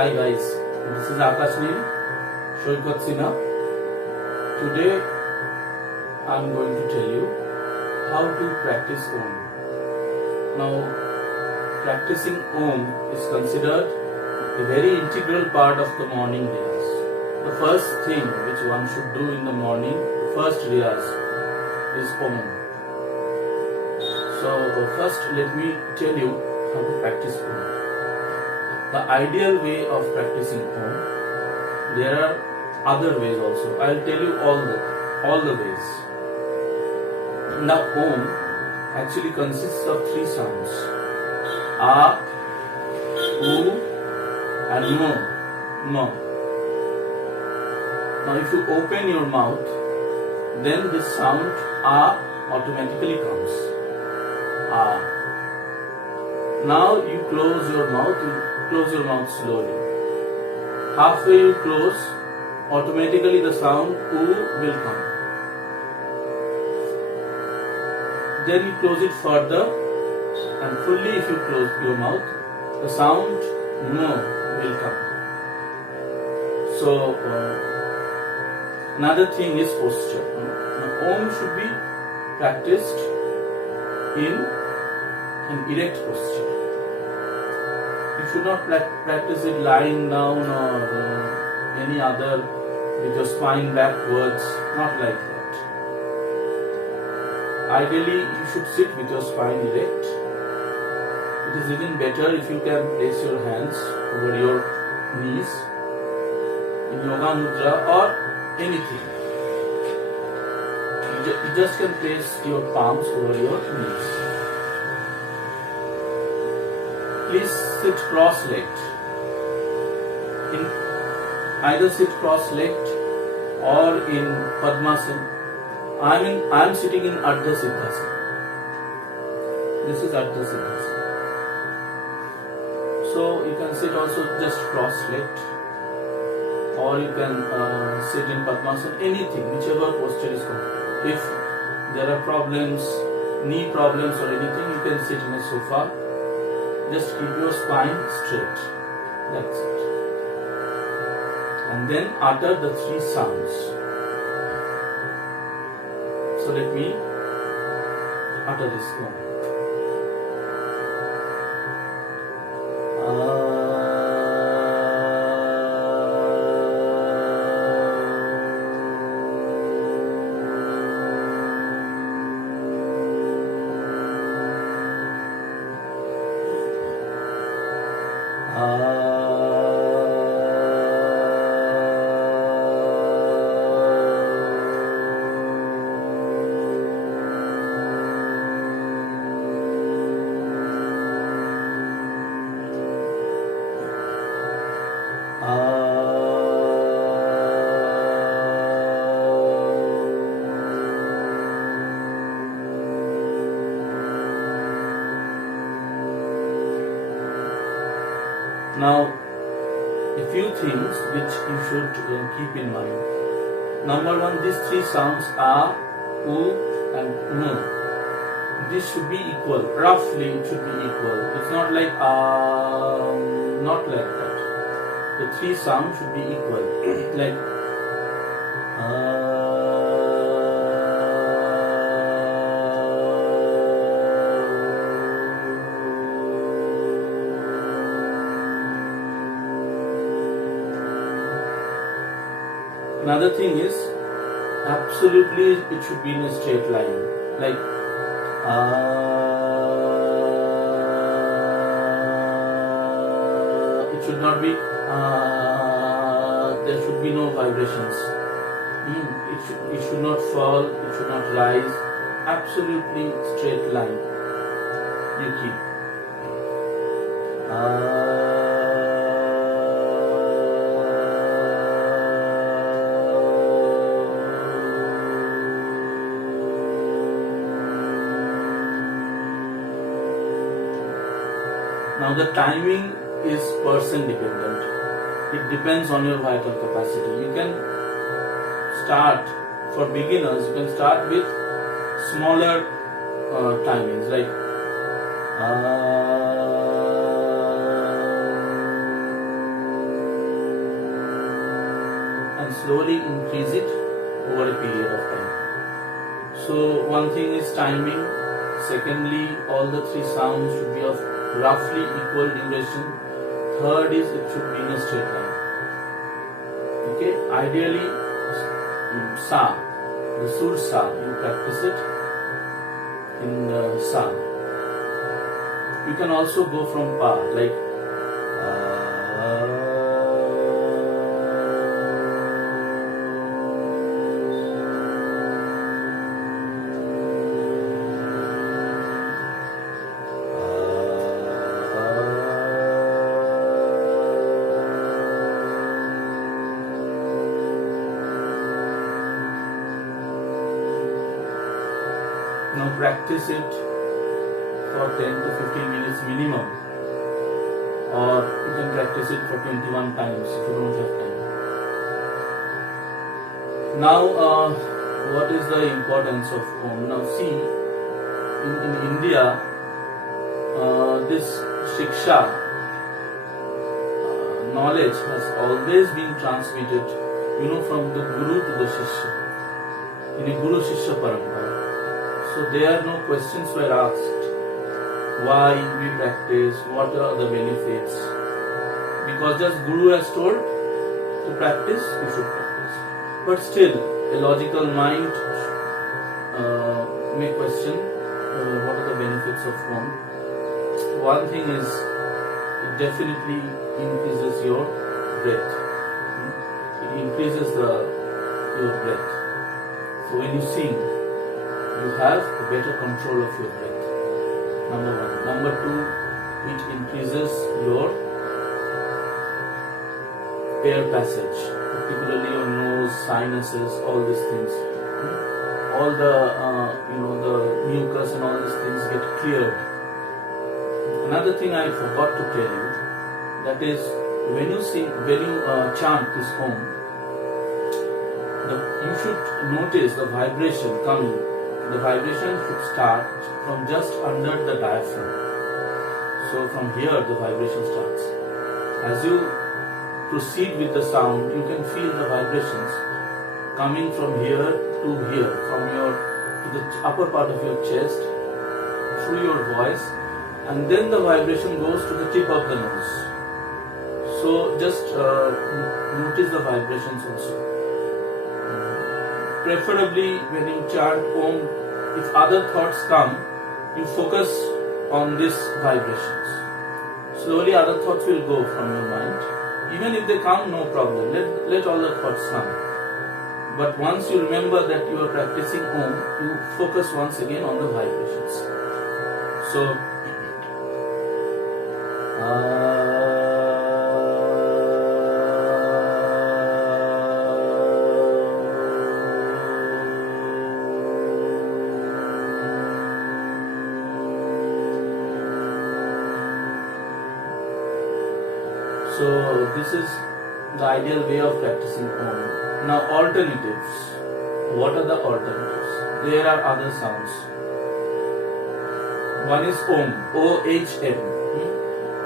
Hi guys, this is Akash Neil, Shoikat Sinha. Today I am going to tell you how to practice Om. Now, practicing Om is considered a very integral part of the morning riyas. The first thing which one should do in the morning, the first riyas, is Om. So first let me tell you how to practice Om. The ideal way of practicing Om, there are other ways also. I'll tell you all the ways. Now Om actually consists of three sounds: A, U, and Mo. Mo. Now if you open your mouth, then this sound A automatically comes. A. Now you close your mouth slowly. Halfway you close, automatically the sound U will come. Then you close it further, and fully if you close your mouth, the sound No will come. So another thing is posture. Now, Om should be practiced in an erect posture. You should not practice it lying down or any other with your spine backwards, not like that. Ideally, you should sit with your spine erect. It is even better if you can place your hands over your knees in yoga mudra or anything. You just can place your palms over your knees. Please sit cross-legged. Either sit cross-legged or in Padmasana. I am sitting in Ardha Siddhasana. This is Ardha Siddhasana. So you can sit also just cross-legged, or you can sit in Padmasana. Anything, whichever posture is comfortable. If there are problems, knee problems or anything, you can sit in a sofa. Just keep your spine straight. That's it. And then utter the three sounds. So let me utter this Om. Now, a few things which you should keep in mind. Number one, these three sounds A, U, and No. This should be equal. Roughly, it should be equal. It's not like not like that. The three sounds should be equal. Like Another thing is, absolutely it should be in a straight line. Like it should not be, there should be no vibrations. It should not fall, it should not rise. Absolutely straight line. You keep. Now the timing is person dependent. It depends on your vital capacity. You can start, for beginners, you can start with smaller timings like slowly increase it over a period of time. So one thing is timing. Secondly, all the three sounds should be of roughly equal duration. Third is it should be in a straight line. Okay, ideally sa, the sur sa, you practice it in sa. You can also go from pa, like now practice it for 10 to 15 minutes minimum, or you can practice it for 21 times if you don't have time. Now what is the importance of Om? Now see, in India this Shiksha knowledge has always been transmitted, from the Guru to the Shishya, in a Guru Shishya Parampara. So there no questions were asked why we practice, what are the benefits, because just Guru has told to practice, you should practice. But still, a logical mind may question what are the benefits of Om. One thing is, it definitely increases your breath. It increases your breath. So when you sing, you have a better control of your breath. Number one. Number two, it increases your air passage, particularly your nose, sinuses, all these things. All the the mucus and all these things get cleared. Another thing I forgot to tell you, that is when you chant this Om, you should notice the vibration coming. The vibration should start from just under the diaphragm. So from here the vibration starts. As you proceed with the sound, you can feel the vibrations coming from here to here, to the upper part of your chest, through your voice, and then the vibration goes to the tip of the nose. So just notice the vibrations also. Preferably when you chant Om, if other thoughts come, you focus on these vibrations. Slowly other thoughts will go from your mind. Even if they come, no problem. Let all the thoughts come. But once you remember that you are practicing Om, you focus once again on the vibrations. So, So this is the ideal way of practicing Om. Now alternatives. What are the alternatives? There are other sounds. One is Om, O-H-M.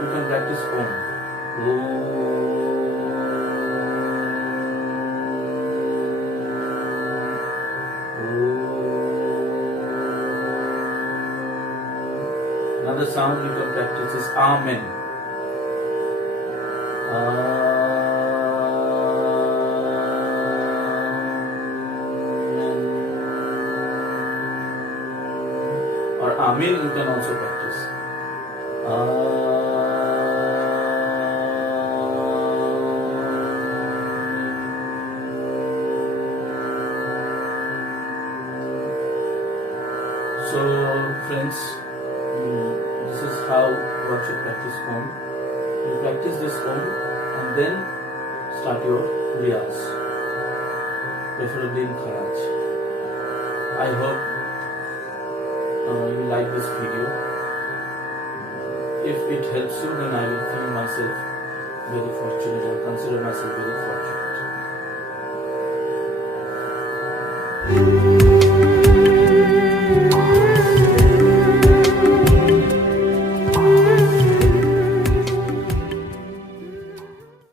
You can practice Om. Another sound you can practice is Amen. Or Amen you can also practice. So friends, this is how one should practice Om. You practice this Om and then start your Riyaz, preferably in Kharaj. I hope you like this video. If it helps you, then I will feel myself very fortunate. I consider myself very fortunate.